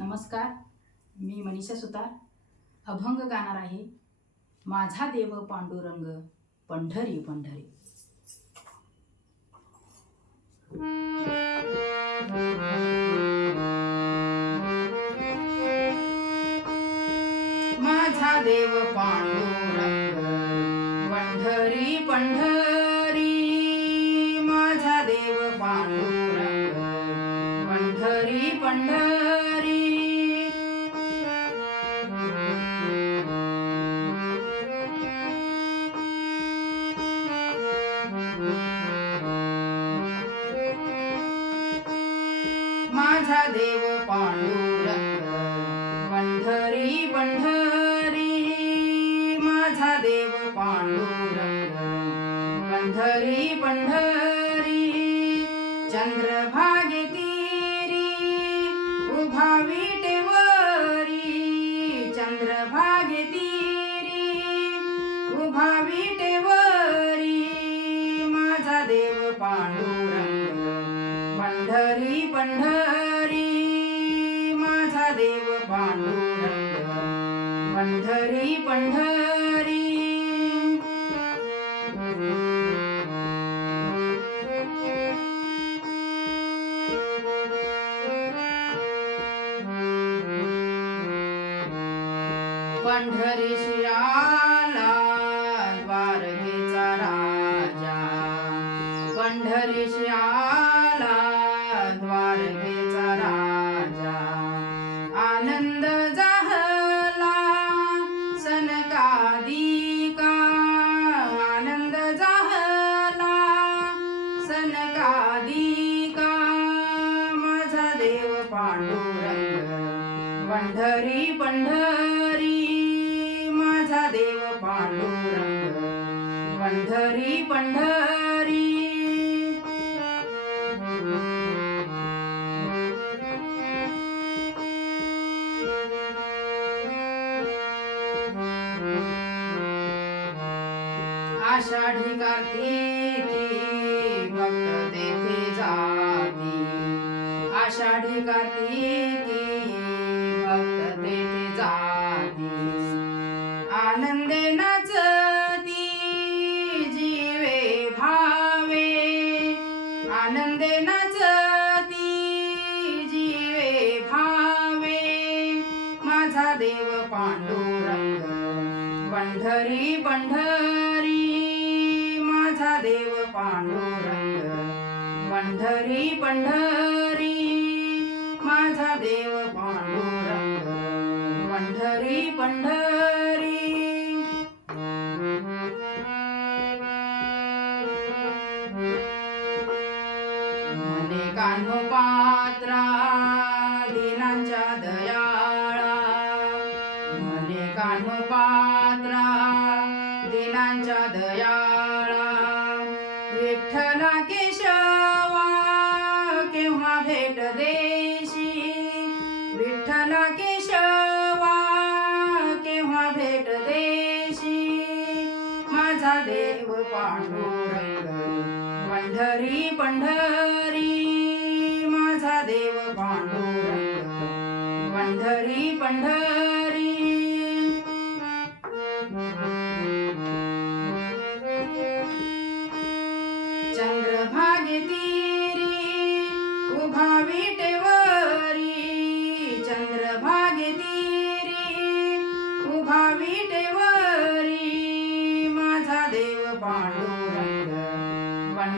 नमस्कार मी मनीषा सुतार अभंग गाणार आहे माझा देव पांडुरंग पंढरी पंढरी. माझा देव पांडुरंग पंढरी पंढरी. माझा देव पांडुरंग पंढरी पंढरी. माझा देव पांडुरंग पंढरी पंढरी माझा देव पांडुरंग पंढरी पंढरी चंद्रभागे तीरी उभा विटेवरी चंद्रभागे तीरी उभा विटेवरी माझा देव पांडुरंग पंढरी पंढरी पांडुरंग पंढरी पंढरी पंढरीशी आला द्वारकेचा राजा. पंढरी शिराला द्वारके पांडुरंग पंढरी पंढरी माझा देव पांडुरंग पंढरी पंढरी आषाढी कार्तिकी भक्त देव आषाढी कार्तिकी भक्त तेथे जाती आनंदे नाचती जीवे भावे। आनंदे नाचती जीवे भावे। माझा देव पांडुरंग पंढरी पंढरी माझा देव पांडुरंग पंढरी पंढरी देव पांडुरंग पंढरी पंढरी. म्हणे कान्हो पात्रा दिनांच्या दयाळा. म्हणे कान्हो पात्रा दिनांच्या दयाळा. विठ्ठला केशवा केव्हा भेट दे? देव पांडुरंग पंढरी पंढरी माझा देव पांडुरंग पंढरी पंढरी चंद्रभागे तीरी उभा विटेवरी चंद्रभागे तीरी उभा विटेवरी